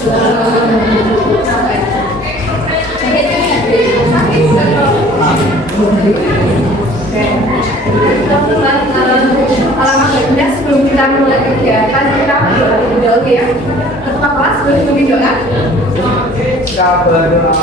Teman-teman, alangkah baiknya sebelum kita mulai kegiatan kita berdoa terlebih dahulu ya. Ketua kelas boleh lebih doa. Kita berdoa.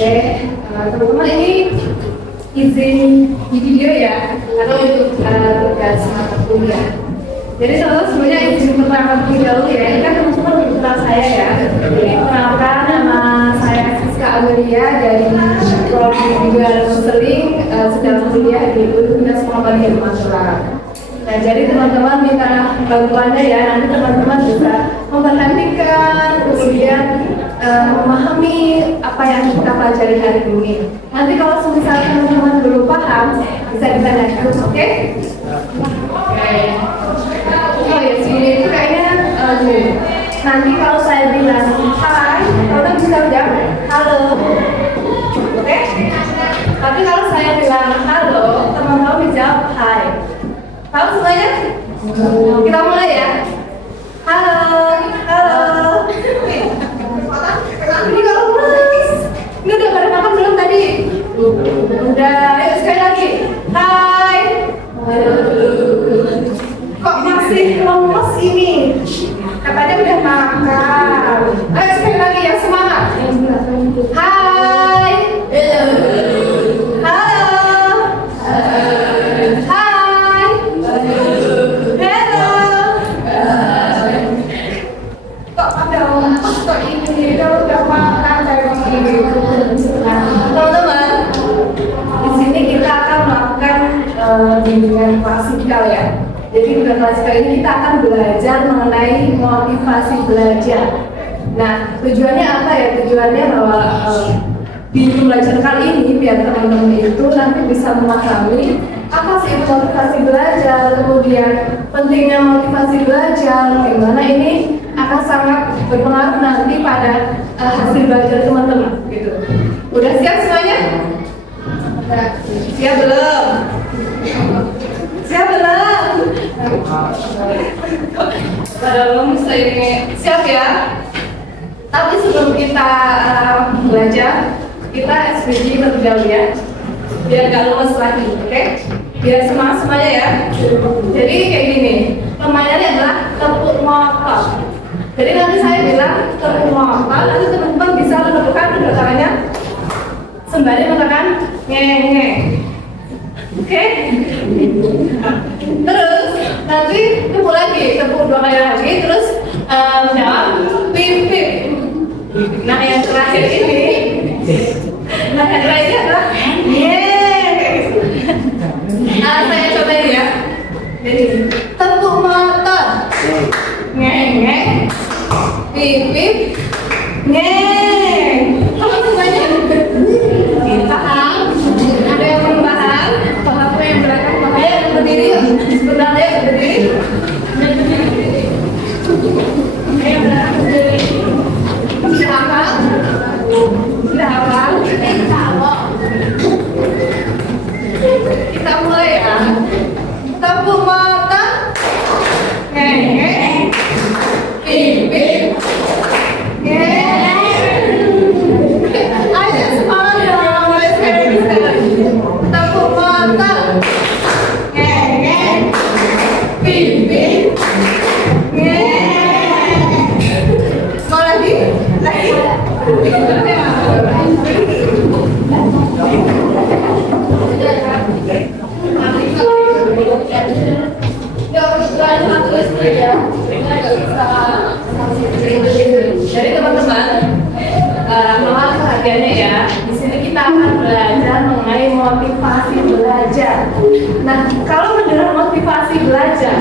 Oke, teman-teman ini izin di video ya, karena untuk tugas mata kuliah. Jadi teman-teman sebenarnya izin pertama terlebih dahulu ya, ini kan teman-teman berkenal saya ya. Jadi perkenalkan, nama saya Siska Amelia dari Prodi Bimbingan Konseling, sedang kuliah di Universitas Muhammadiyah Magelang. Nah, jadi teman-teman minta bantuannya ya, nanti teman-teman bisa memperhatikan, kemudian memahami apa yang kita pelajari hari ini. Nanti kalau misalnya teman-teman belum paham, bisa ditanyakan, oke? Oh ya, sini itu kayaknya nanti kalau saya bilang hai, teman-teman bisa jawab halo, oke? Tapi kalau saya bilang halo, teman-teman bisa jawab hai. Tahu semuanya? Kita mulai ya. Halo, halo. Ini kalau mulai, ini udah pada makan belum tadi? Udah, ayo sekali lagi. Hai. Kok masih lemes ini? Katanya udah makan. Ayo sekali lagi yang semangat. Hai. Teman-teman, di sini kita akan melakukan bimbingan klasikal ya. Jadi bimbingan klasikal ini kita akan belajar mengenai motivasi belajar. Nah, tujuannya apa ya? Tujuannya bahwa di belajar kali ini biar teman-teman itu nanti bisa memahami apa sih motivasi belajar, kemudian pentingnya motivasi belajar, gimana ini akan sangat berpengaruh nanti pada hasil belajar teman-teman gitu. Udah siap semuanya? Siap belum? Siap belum? Pada belum bisa ini siap ya? Tapi sebelum kita belajar, kita SPJ terlebih dahulu ya, biar gak lemes lagi, oke? Biar semuanya ya. Jadi kayak gini, permainannya adalah tepuk motor. Jadi nanti saya bilang tepuk motor, nanti teman-teman bisa menentukan kedua tangannya sembari menekan nge-nge. Oke? Terus nanti tepuk lagi, tepuk dua kali lagi, terus jawab pip-pip. Nah yang terakhir ini, adalah saya cobain ya. Jadi tepuk motor, nge-nge, pip-pip, nge. Kalau semuanya paham? Ada yang belum paham? Paham yang belakang paham? Ayo berdiri, sebentar ya berdiri. Ayo belakang berdiri. Sudah hafal? Sudah hafal? Kita mulai ya. Tepuk mata, nge-nge, pip-pip, nge. Ayo semuanya mulai sekarang. Tepuk mata, nge-nge, pip-pip, nge. Mau lagi? Lagi? Jadi teman-teman, mohon perhatiannya ya. Di sini kita akan belajar mengenai motivasi belajar. Nah, kalau mendengar motivasi belajar,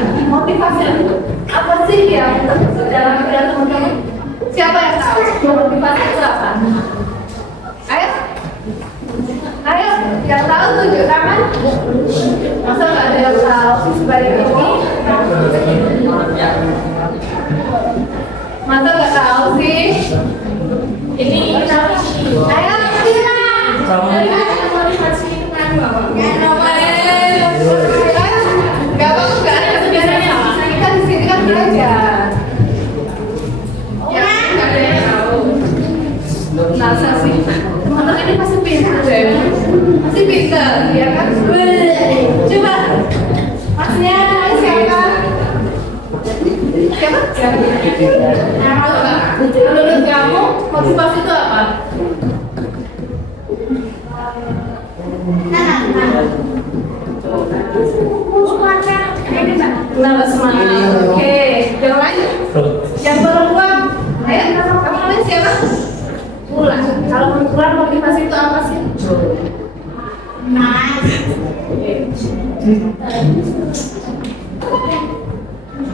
siapa? Menurut kamu motivasi itu apa? Kenapa semangat? Oke, yang lain? Yang perempuan? Ayo, kamu namanya siapa? Ulan. Kalau menurut Ulan motivasi itu apa sih?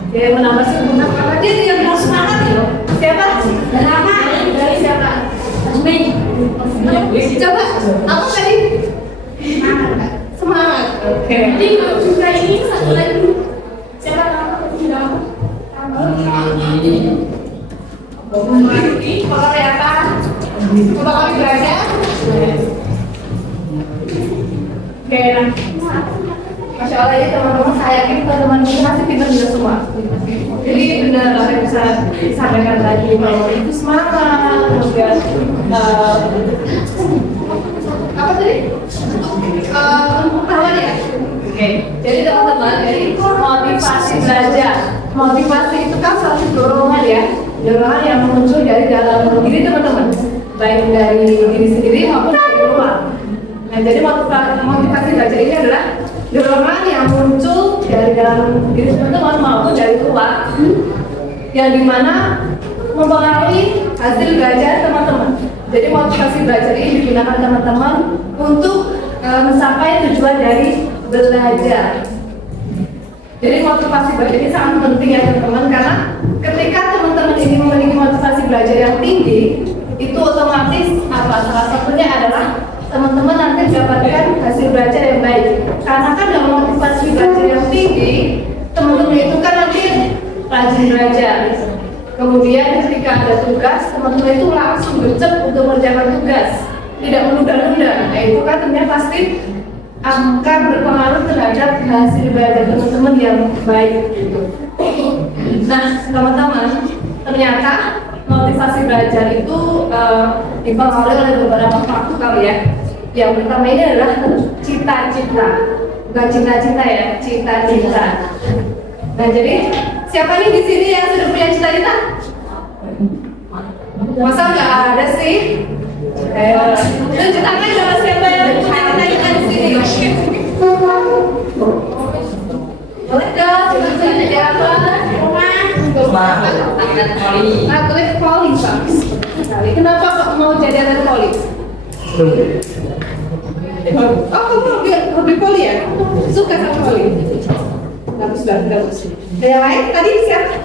Oke, menambah semangat. Dia tuh yang bilang semangat ya. Siapa? Dari siapa? Coba, apa tadi? Semangat. Oke. Jadi juga ini satu lagi. Siapa kamu? Kalau apa? Coba kami belajar. Oke, Masya Allah ya teman-teman, saya yakin teman-teman ini masih pintar juga semua. Jadi benar saya bisa sampaikan tadi bahwa itu semangat, kemudian apa tadi? Pengetahuan ya. Oke, jadi teman-teman, jadi motivasi belajar. Motivasi itu kan salah satu dorongan ya, dorongan yang muncul dari dalam diri teman-teman, baik dari diri sendiri maupun dari luar. Nah, jadi motivasi belajar ini adalah dorongan yang muncul dari dalam diri teman-teman maupun dari luar, yang dimana mempengaruhi hasil belajar teman-teman. Jadi motivasi belajar ini digunakan teman-teman untuk mencapai tujuan dari belajar. Jadi motivasi belajar ini sangat penting ya teman-teman, karena ketika teman-teman ini memiliki motivasi belajar yang tinggi, itu otomatis apa? Salah satunya adalah teman-teman nanti mendapatkan hasil belajar yang baik. Karena kan dalam motivasi belajar yang tinggi, teman-teman itu kan nanti rajin belajar. Kemudian ketika ada tugas, teman-teman itu langsung gercep untuk mengerjakan tugas, tidak menunda-nunda. Nah itu kan tentunya pasti akan berpengaruh terhadap hasil belajar teman-teman yang baik. Nah teman-teman, ternyata motivasi belajar itu dipengaruhi oleh beberapa faktor ya. Yang pertama ini adalah cita-cita, bukan cita-cita ya, cita-cita. Nah jadi siapa nih di sini yang sudah punya cita-cita? Masa nggak ada sih? Tunjuk tangan sama siapa yang punya cita-cita di sini? Boleh dong, cita-cita jadi apa? Atlet voli, Pak. Kenapa kok mau jadi atlet voli? Oh, kamu hobi voli ya? Suka sama voli? Bagus banget, bagus. Yang lain tadi siapa?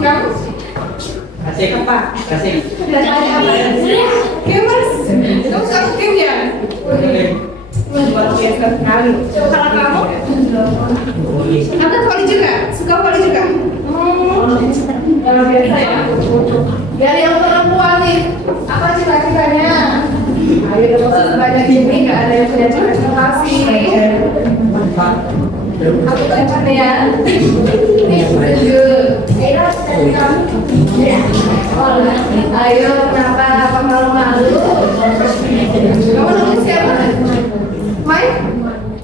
Kamu? Kasih apa? Kasih. Gamers? Kamu suka game ya? Luar biasa sekali. Kalau kamu? Atlet voli juga? Suka voli juga? Luar biasa ya. Dari yang perempuan nih, apa cita-citanya? Ayo dong, sebanyak ini nggak ada yang punya cita-cita kasih. Aku telepon ya. Ayo, kenapa malu-malu? Kamu namanya siapa? Mike?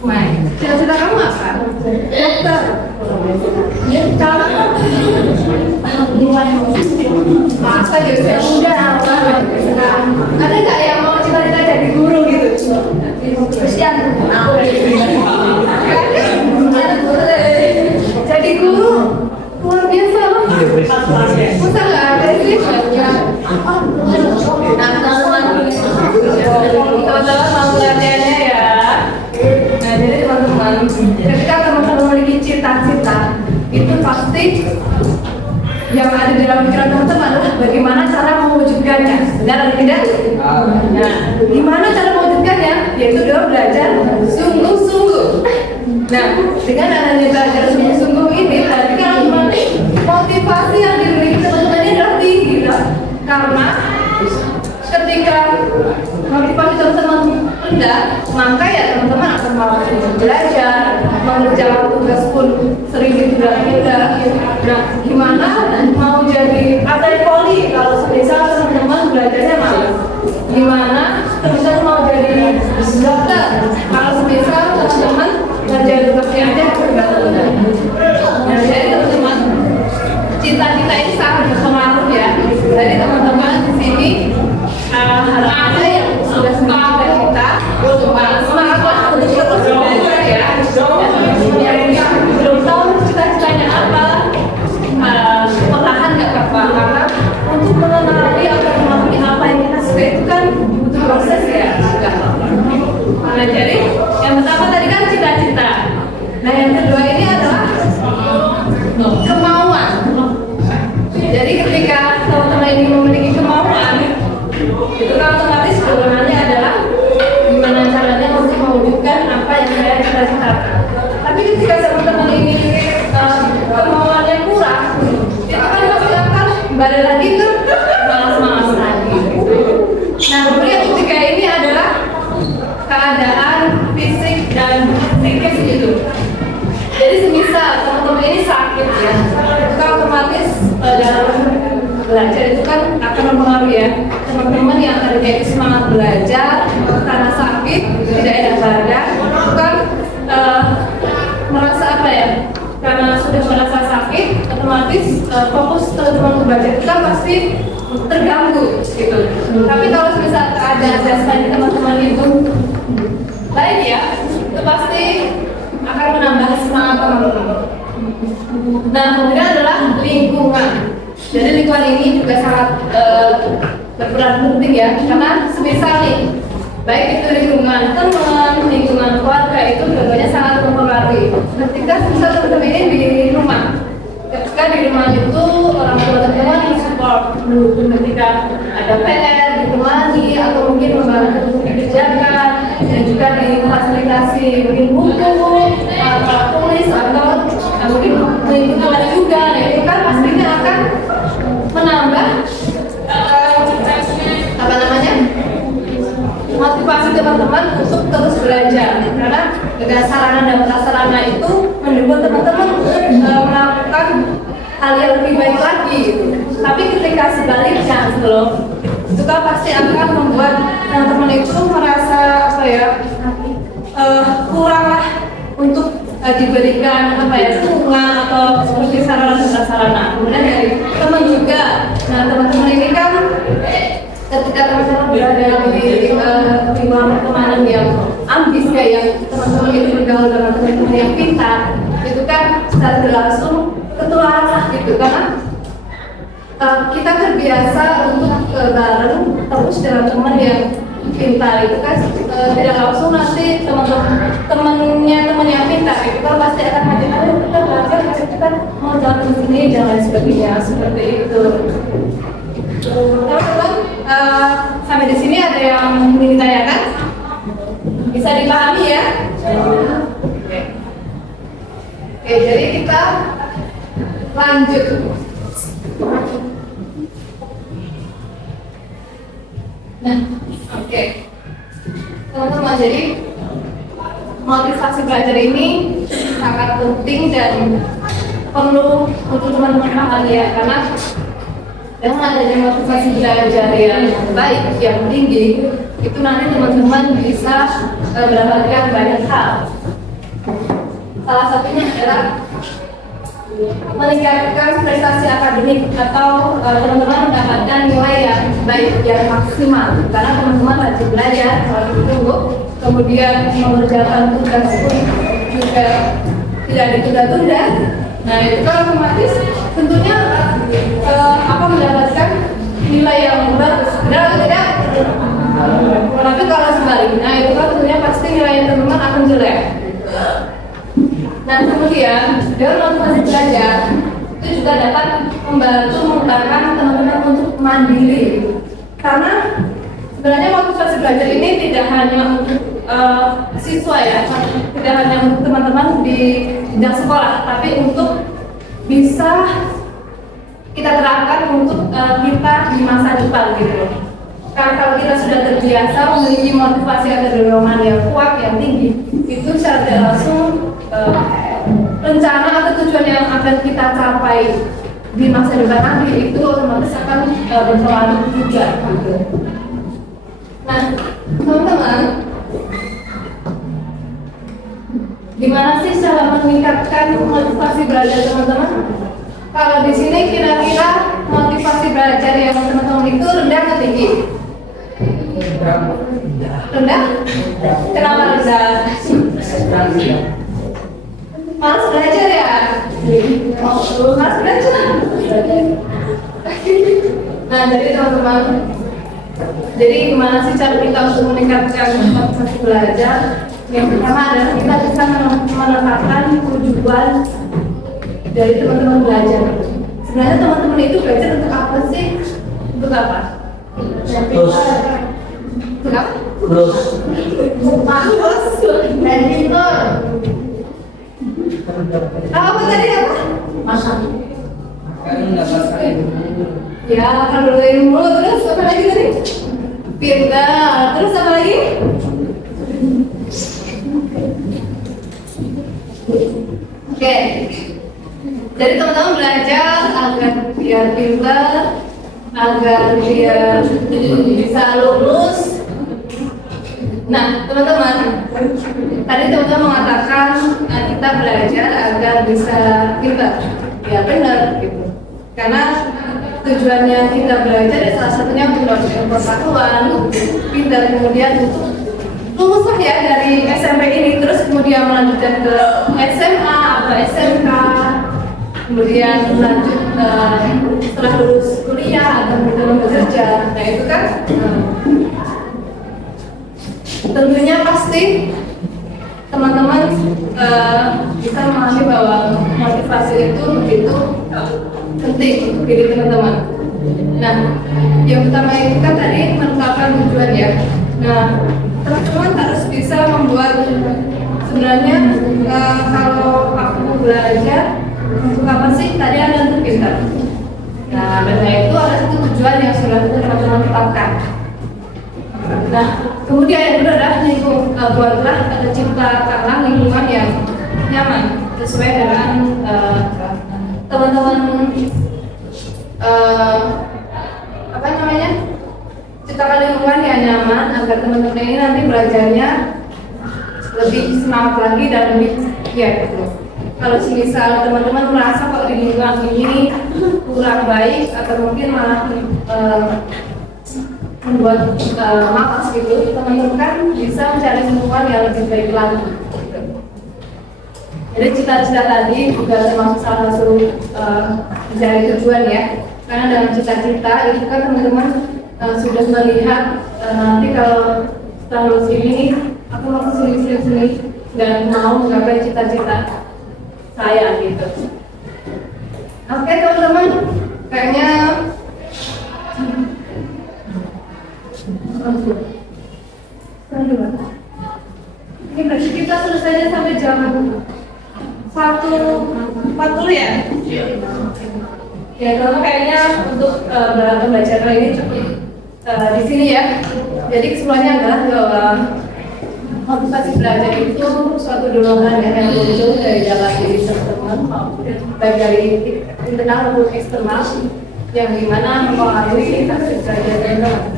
Mike. Cita-cita kamu apa? Dokter. Kalau masa jadi usia muda ada nggak yang mau cita-cita jadi guru gitu? Kesian. Jadi guru luar biasa loh. Masa nggak ada sih? Teman-teman mau latihannya ya. Nah jadi teman-teman, ketika teman-teman memiliki cita-cita, itu pasti yang ada di dalam pikiran teman-teman adalah bagaimana cara mewujudkannya. Benar atau tidak? Nah, gimana cara mewujudkannya? Yaitu dengan belajar sungguh-sungguh. Nah, dengan adanya belajar sungguh-sungguh ini, berarti kan motivasi yang dimiliki teman-teman ini adalah tinggi, kan? Karena ketika motivasi teman-teman rendah, maka ya teman-teman akan malas belajar, mengerjakan tugas pun sering ditunda-tunda. Nah, gimana mau jadi atlet voli kalau misal teman-teman belajarnya malas? Gimana teman-teman mau jadi dokter kalau misal teman-teman ngerjain tugasnya aja bertunda-tunda? Nah, jadi teman-teman Tapi ketika teman-teman ini kemauannya kurang, itu kan pasti akan balik lagi ke malas-malas lagi. Nah, kemudian ketiga ini adalah keadaan fisik dan psikis gitu. Jadi semisal teman-teman ini sakit ya, itu kan otomatis dalam belajar itu kan akan mempengaruhi ya. Teman-teman yang tadinya itu semangat belajar karena sakit, tidak enak badan, itu kan merasa apa ya? Karena sudah merasa sakit, otomatis fokus teman-teman belajar itu kan pasti terganggu gitu. Tapi kalau misal keadaan jasmani teman-teman itu baik ya, itu pasti akan menambah semangat teman-teman. Nah, kemudian adalah lingkungan. Jadi lingkungan ini juga sangat berperan penting ya, karena semisal nih, baik itu lingkungan teman, lingkungan keluarga itu dua-duanya sangat mempengaruhi. Ketika misal teman-teman ini di rumah, ketika di rumah itu orang tua teman-teman support, mendukung ketika ada PR, ditemani atau mungkin membantu dikerjakan, dan juga difasilitasi mungkin buku, alat tulis atau mungkin lingkungan juga. Nah, itu kan pastinya akan menambah motivasi teman-teman untuk terus belajar, karena dengan sarana dan prasarana itu mendukung teman-teman melakukan hal yang lebih baik lagi. Tapi ketika sebaliknya itu kan pasti akan membuat teman-teman itu merasa apa ya, kurang lah untuk diberikan apa ya, dukungan atau seperti sarana dan prasarana. Kemudian dari teman juga. Nah, teman-teman ini kan ketika teman-teman berada di lingkungan pertemanan yang ambis, kayak teman-teman itu bergaul dengan teman-teman yang pintar, itu kan secara langsung ketularan gitu, karena kita terbiasa untuk bareng terus dengan teman yang pintar. Itu kan tidak langsung nanti teman yang pintar itu kan pasti akan ngajak, ayo kita belajar, kita mau jalan ke sini dan lain sebagainya, seperti itu. Teman-teman, sampai di sini ada yang ingin ditanyakan? Bisa dipahami ya? Oke, jadi kita lanjut. Nah, oke. Teman-teman, jadi motivasi belajar ini sangat penting dan perlu untuk teman-teman pahami ya, karena dengan adanya motivasi belajar yang baik, yang tinggi, itu nanti teman-teman bisa mendapatkan banyak hal. Salah satunya adalah meningkatkan prestasi akademik atau teman-teman mendapatkan nilai yang baik, yang maksimal, karena teman-teman rajin belajar, selalu ditunggu, kemudian mengerjakan tugas pun juga tidak ditunda-tunda. Nah, itu kan otomatis tentunya akan mendapatkan nilai yang bagus, benar atau tidak? Tapi kalau sebaliknya, itu kan tentunya pasti nilai teman-teman akan jelek. Nah, kemudian dengan motivasi belajar itu juga dapat membantu mengembangkan teman-teman untuk mandiri, karena sebenarnya motivasi belajar ini tidak hanya untuk siswa ya, tidak hanya untuk teman-teman di jenjang sekolah, tapi untuk bisa kita terapkan untuk kita di masa depan gitu. Karena kalau kita sudah terbiasa memiliki motivasi atau dorongan yang kuat, yang tinggi, itu secara tidak langsung rencana atau tujuan yang akan kita capai di masa depan nanti itu otomatis akan berpengaruh juga gitu. Nah, teman-teman, gimana sih cara meningkatkan motivasi belajar teman-teman? Kalau di sini kira-kira motivasi belajar yang teman-teman itu rendah atau tinggi? Rendah? Kenapa rendah? Malas belajar ya? Malas belajar? Nah, jadi teman-teman, jadi gimana sih cara kita untuk meningkatkan motivasi belajar? Yang pertama adalah kita bisa menetapkan tujuan dari teman-teman belajar. Sebenarnya teman-teman itu belajar untuk apa sih? Untuk apa? Terus. Untuk apa? Terus. Dan pintar. Apa tadi apa? Masak. Kan nggak masak itu. Ya, kalau dari mulut terus apa lagi tadi? Pintar. Terus apa lagi? Oke. Jadi teman-teman belajar agar biar pintar, agar biar bisa lulus. Nah, teman-teman, tadi teman-teman mengatakan kita belajar agar bisa pintar. Ya benar gitu. Karena tujuannya kita belajar salah satunya untuk melakukan persatuan, pintar, kemudian lulus lah ya dari SMP ini, terus kemudian melanjutkan ke SMA atau SMK, kemudian lanjut setelah lulus kuliah atau kemudian bekerja. Nah itu kan tentunya pasti teman-teman bisa memahami bahwa motivasi itu begitu penting untuk diri teman-teman. Nah, yang pertama itu kan tadi menetapkan tujuan ya. Nah, teman-teman harus bisa membuat sebenarnya kalau aku belajar untuk apa sih? Tadi ada untuk pintar. Nah, karena itu ada satu tujuan yang sudah teman-teman tetapkan. Nah, kemudian yang kedua adalah buatlah atau ciptakanlah lingkungan yang nyaman sesuai dengan teman-teman apa namanya, ciptakan lingkungan yang nyaman agar teman-teman ini nanti belajarnya lebih semangat lagi dan lebih giat gitu. Kalau misal teman-teman merasa kalau di lingkungan ini kurang baik atau mungkin malah membuat malas gitu, teman-teman kan bisa mencari lingkungan yang lebih baik lagi gitu. Jadi cita-cita tadi juga termasuk salah satu mencari tujuan ya, karena dalam cita-cita itu kan teman-teman sudah melihat nanti kalau setelah lulus ini aku mau kesini dan mau menggapai cita-cita saya gitu. Oke teman-teman, kayaknya ini berarti kita selesainya sampai jam 1.40 ya? Iya. Ya, kalau kayaknya untuk pembelajaran kali ini cukup di sini ya. Jadi kesimpulannya adalah bahwa motivasi belajar itu suatu dorongan yang muncul dari dalam diri teman-teman, baik dari internal maupun eksternal, yang dimana mempengaruhi hasil belajar teman-teman.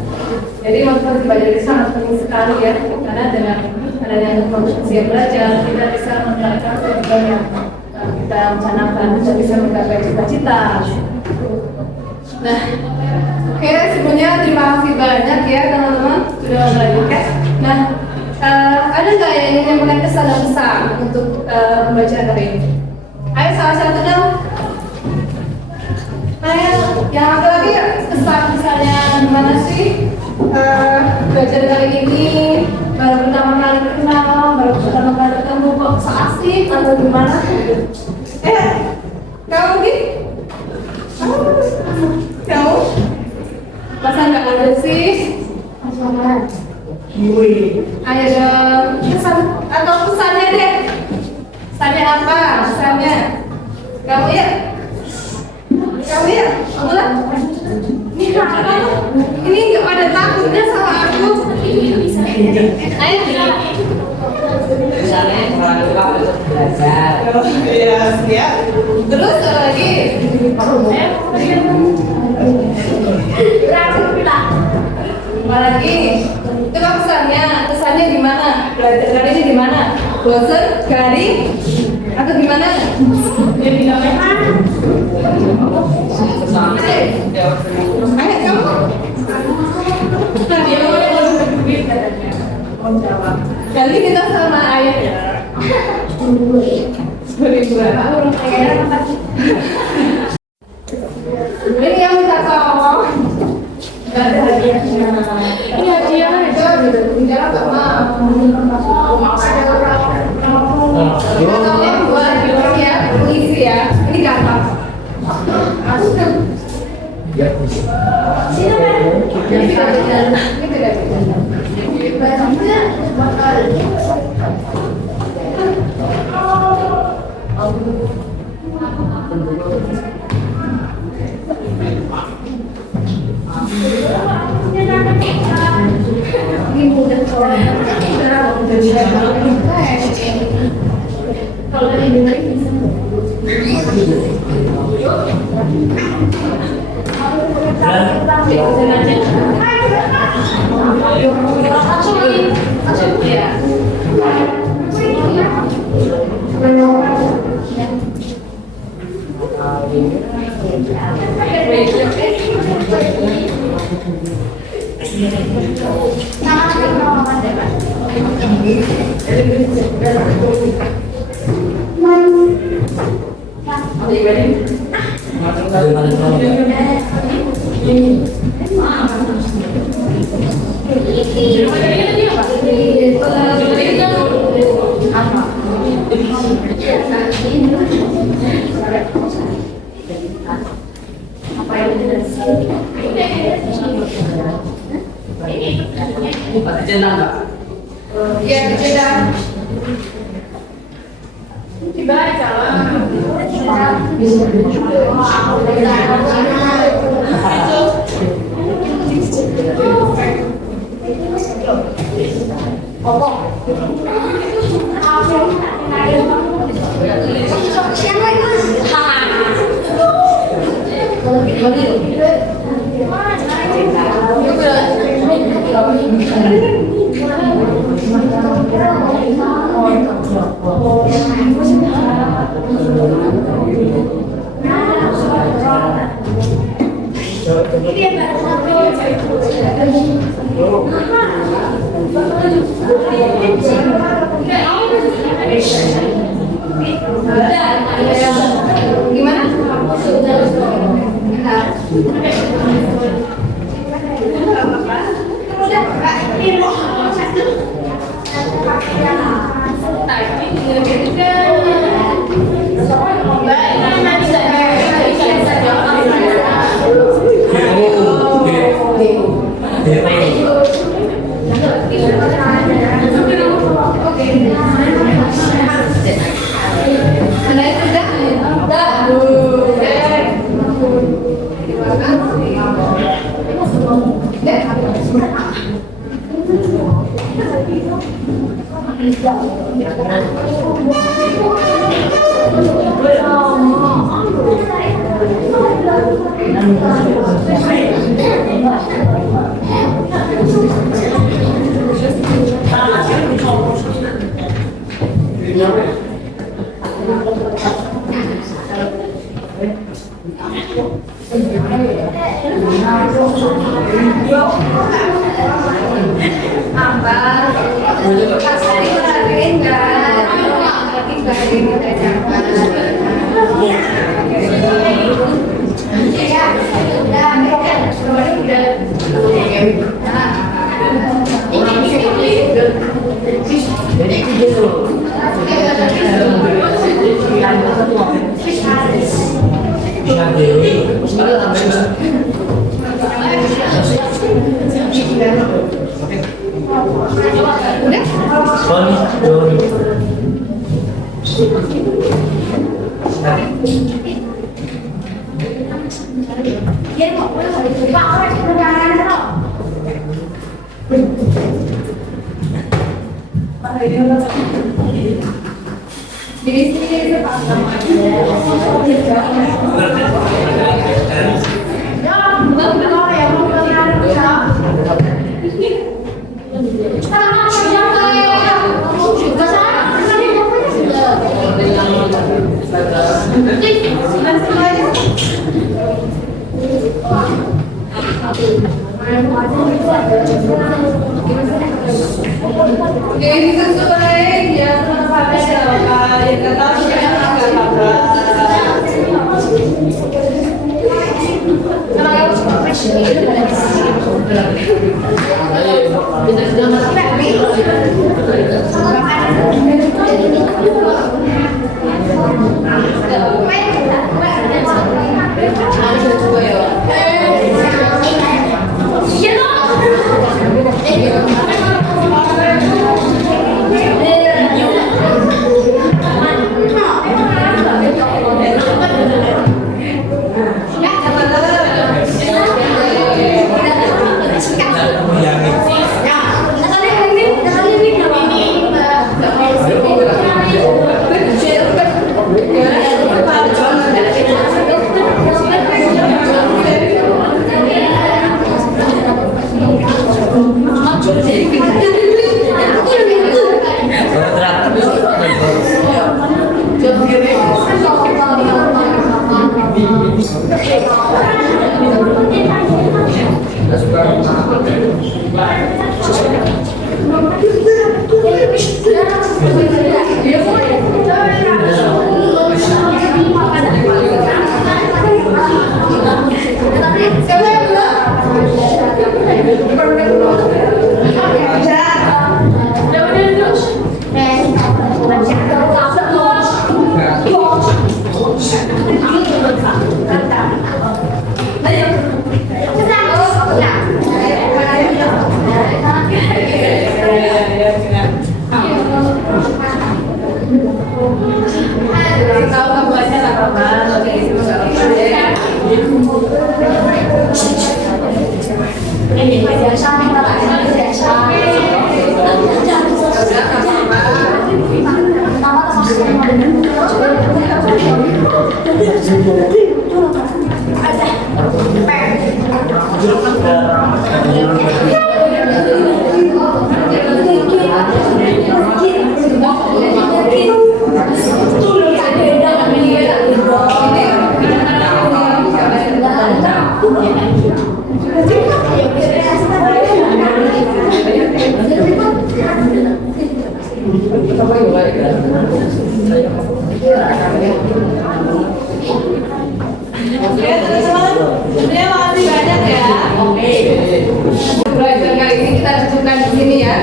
Jadi motivasi belajar itu sangat penting sekali ya, karena dengan adanya motivasi belajar kita bisa mendapatkan tujuan yang kita rencanakan, kita bisa menggapai cita-cita. Nah, oke, sebenarnya terima kasih banyak ya teman-teman sudah melanjutkan. Nah, ada nggak yang ingin menyampaikan kesan dan pesan untuk pembelajaran kali ini? Ayo salah satu dong. Ayo, yang ada lagi kesan misalnya gimana sih belajar kali ini? Baru pertama kali kenal, baru pertama kali ketemu kok seasik atau gimana? Kamu gitu? Kamu? Masa nggak ada sih? Ayo dong, kesan atau pesannya deh. Pesannya apa? Pesannya? Kamu ya? Kamu ya? Udah? Ini apa? Ini nggak pada takutnya sama aku. Ayo kita. Misalnya kurang lupa untuk belajar. Iya, siap. Terus apa lagi? Apa lagi? Itu kan pesannya. Pesannya gimana? Belajar kali ini gimana? Bosan? Garing? Atau gimana? Ya tidak memang. Ayo kamu. Dia mau duit katanya. Mau jawab. Kali kita sama ayah ya. Seribuan. Ini yang minta tolong. Gak ada hadiahnya. Ini hadiah itu tinggal apa mau? Ada tolong buat ya, isi ya. Ini gampang. Masukkan. Sini kan? Ini tidak bisa. Ini tidak bisa. Banyak. Ini mudah kalau dari dengerin bisa. Agenda enggak? Ya, sudah. Dibaca lah. Oke, teman-teman. Sebenarnya makasih banyak ya. Belajar kali ini kita cukupkan di sini ya.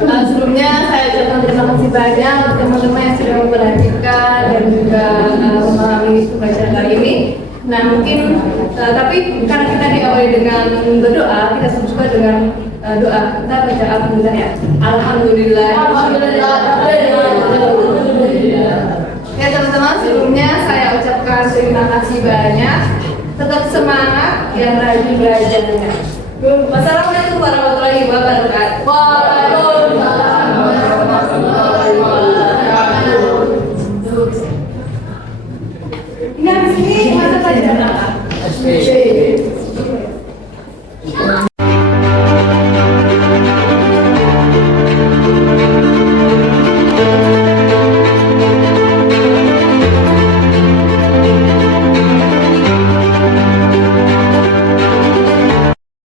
Sebelumnya saya ucapkan terima kasih banyak untuk teman-teman yang sudah memperhatikan dan juga memahami pembelajaran kali ini. Nah mungkin tapi karena kita diawali dengan berdoa, kita juga dengan doa. Kita baca alhamdulillah ya. Alhamdulillah. Ya teman-teman, sebelumnya saya ucapkan terima kasih banyak. Tetap semangat yang rajin belajarnya. Wassalamualaikum warahmatullahi wabarakatuh. Ini habis ini masa pelajaran apa?